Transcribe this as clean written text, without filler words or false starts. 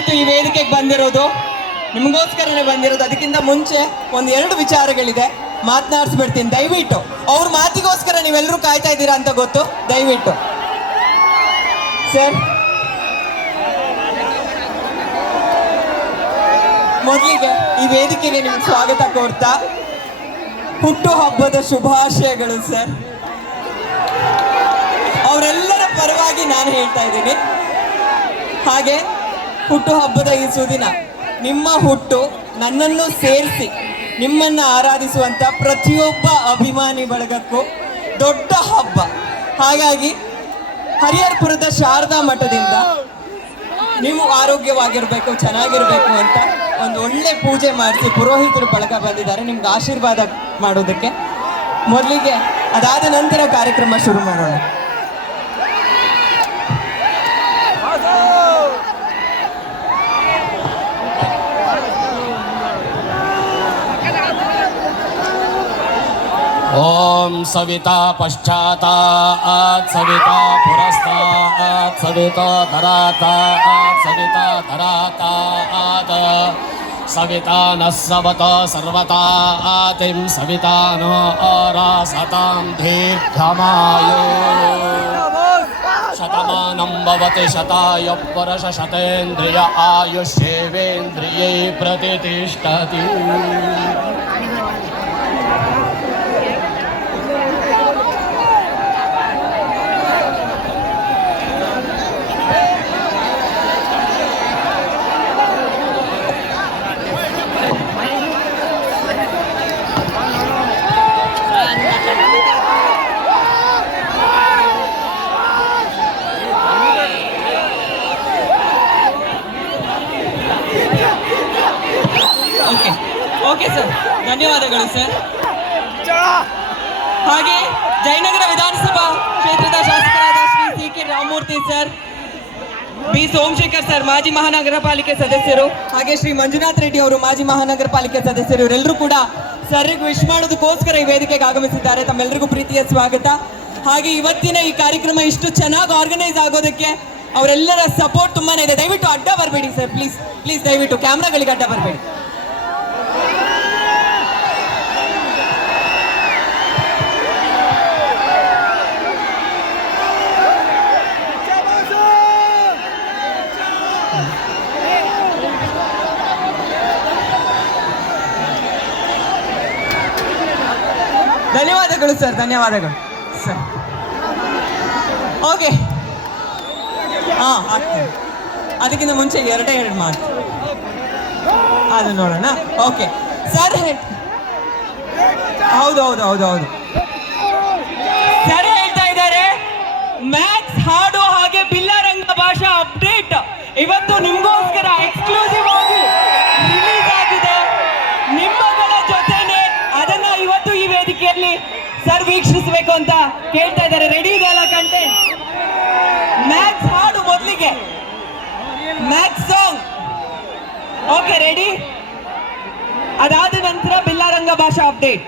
ಇವತ್ತು ಈ ವೇದಿಕೆಗೆ ಬಂದಿರೋದು, ನಿಮಗೋಸ್ಕರನೇ ಬಂದಿರೋದು. ಅದಕ್ಕಿಂತ ಮುಂಚೆ ಒಂದೆರಡು ವಿಚಾರಗಳಿದೆ, ಮಾತನಾಡಿಸ್ಬಿಡ್ತೀನಿ ದಯವಿಟ್ಟು. ಅವ್ರ ಮಾತಿಗೋಸ್ಕರ ನೀವೆಲ್ಲರೂ ಕಾಯ್ತಾ ಇದ್ದೀರಾ ಅಂತ ಗೊತ್ತು, ದಯವಿಟ್ಟು ಸರ್. ಮೊದಲಿಗೆ ಈ ವೇದಿಕೆಗೆ ನಿಮ್ಗೆ ಸ್ವಾಗತ ಕೋರ್ತಾ ಹುಟ್ಟು ಹಬ್ಬದ ಶುಭಾಶಯಗಳು ಸರ್. ಅವರೆಲ್ಲರ ಪರವಾಗಿ ನಾನು ಹೇಳ್ತಾ ಇದ್ದೀನಿ. ಹಾಗೆ ಹುಟ್ಟು ಹಬ್ಬದ ಈ ಸುದಿನ, ನಿಮ್ಮ ಹುಟ್ಟು ನನ್ನನ್ನು ಸೇರಿಸಿ ನಿಮ್ಮನ್ನು ಆರಾಧಿಸುವಂಥ ಪ್ರತಿಯೊಬ್ಬ ಅಭಿಮಾನಿ ಬಳಗಕ್ಕೂ ದೊಡ್ಡ ಹಬ್ಬ. ಹಾಗಾಗಿ ಹರಿಹರಪುರದ ಶಾರದಾ ಮಠದಿಂದ ನೀವು ಆರೋಗ್ಯವಾಗಿರಬೇಕು, ಚೆನ್ನಾಗಿರ್ಬೇಕು ಅಂತ ಒಂದು ಒಳ್ಳೆ ಪೂಜೆ ಮಾಡಿಸಿ ಪುರೋಹಿತರು ಬಳಗ ಬಂದಿದ್ದಾರೆ ನಿಮ್ಗೆ ಆಶೀರ್ವಾದ ಮಾಡೋದಕ್ಕೆ. ಮೊದಲಿಗೆ ಅದಾದ ನಂತರ ಕಾರ್ಯಕ್ರಮ ಶುರು ಮಾಡೋಣ. ಓಂ ಸವಿತಾ ಪಶ್ಚಾತ್ತಾತ್ ಸವಿತಾ ಪುರಸ್ತಾತ್ ಸವಿತಾ ಧರಾತಾತ್ ಸವಿತಾ ಧರಾತಾತ್ ಸವಿತಾ ನಃ ಸವತ ಸರ್ವತಾತಿಂ ಸವಿತಾ ನೋ ಆರಾಸತಾಂ ದೀರ್ಘಮಾಯು ಶತಮಾನಂ ಭವತಿ ಶತಾಯ ಪುರುಷ ಶತೇಂದ್ರಿಯ ಆಯುಷ್ಯೇವೇಂದ್ರಿಯೇ ಪ್ರತಿಷ್ಠತಿ. ಓಕೆ ಸರ್, ಧನ್ಯವಾದಗಳು ಸರ್. ಹಾಗೆ ಜಯನಗರ ವಿಧಾನಸಭಾ ಕ್ಷೇತ್ರದ ಶಾಸಕರಾದ Shri C K Ramamurthy sir, B Somashekar sir ಮಾಜಿ ಮಹಾನಗರ ಪಾಲಿಕೆ ಸದಸ್ಯರು, ಹಾಗೆ ಶ್ರೀ ಮಂಜುನಾಥ್ ರೆಡ್ಡಿ ಅವರು ಮಾಜಿ ಮಹಾನಗರ ಪಾಲಿಕೆ ಸದಸ್ಯರು, ಇವರೆಲ್ಲರೂ ಕೂಡ ಸರ್ಗೆ ವಿಶ್ ಮಾಡೋದಕ್ಕೋಸ್ಕರ ಈ ವೇದಿಕೆಗೆ ಆಗಮಿಸಿದ್ದಾರೆ. ತಮ್ಮೆಲ್ಲರಿಗೂ ಪ್ರೀತಿಯ ಸ್ವಾಗತ. ಹಾಗೆ ಇವತ್ತಿನ ಈ ಕಾರ್ಯಕ್ರಮ ಇಷ್ಟು ಚೆನ್ನಾಗಿ ಆರ್ಗನೈಸ್ ಆಗೋದಕ್ಕೆ ಅವರೆಲ್ಲರ ಸಪೋರ್ಟ್ ತುಂಬಾನೇ ಇದೆ. ದಯವಿಟ್ಟು ಅಡ್ಡ ಬರಬೇಡಿ ಸರ್, ಪ್ಲೀಸ್ ಪ್ಲೀಸ್, ದಯವಿಟ್ಟು ಕ್ಯಾಮ್ರಾಗಳಿಗೆ ಅಡ್ಡ ಬರಬೇಡಿ. ಧನ್ಯವಾದಗಳು ಸರ್, ಧನ್ಯವಾದಗಳು ಸರ್. ಓಕೆ, ಆಗ್ತದೆ. ಅದಕ್ಕಿಂತ ಮುಂಚೆ ಎರಡು ಮಾತು ಅದು ನೋಡೋಣ. ಓಕೆ ಸರ್, ಹೌದು ಹೌದು ಹೌದು ಹೌದು ಸರ್ ಹೇಳ್ತಾ ಇದ್ದಾರೆ, ಮ್ಯಾಕ್ಸ್ ಹಾಡು ಹಾಗೆ ಬಿಲ್ಲಾರಂಗ ಭಾಷಾ ಅಪ್ಡೇಟ್ ಇವತ್ತು ನಿಮ್ಗೋಸ್ಕರ ಎಕ್ಸ್ಕ್ಲೂಸಿವ್ ಆಗಿ ರಿಲೀಸ್ ಆಗಿದೆ. ನಿಮ್ಮಗಳ ಜೊತೆನೆ ಅದನ್ನ ಇವತ್ತು ಈ ವೇದಿಕೆಯಲ್ಲಿ ಸರ್ ವೀಕ್ಷಿಸಬೇಕು ಅಂತ ಕೇಳ್ತಾ ಇದ್ದಾರೆ. ರೆಡಿ ಇದೆಯಲ್ಲ ಕಂಟೆಂಟ್? ಮ್ಯಾಕ್ಸ್ ಹಾಡು ಮೊದಲಿಗೆ, ಮ್ಯಾಕ್ಸ್ ಸಾಂಗ್. Okay ready? ಅದಾದ ನಂತರ ಬಿಲ್ಲಾರಂಗ ಭಾಷಾ ಅಪ್ಡೇಟ್.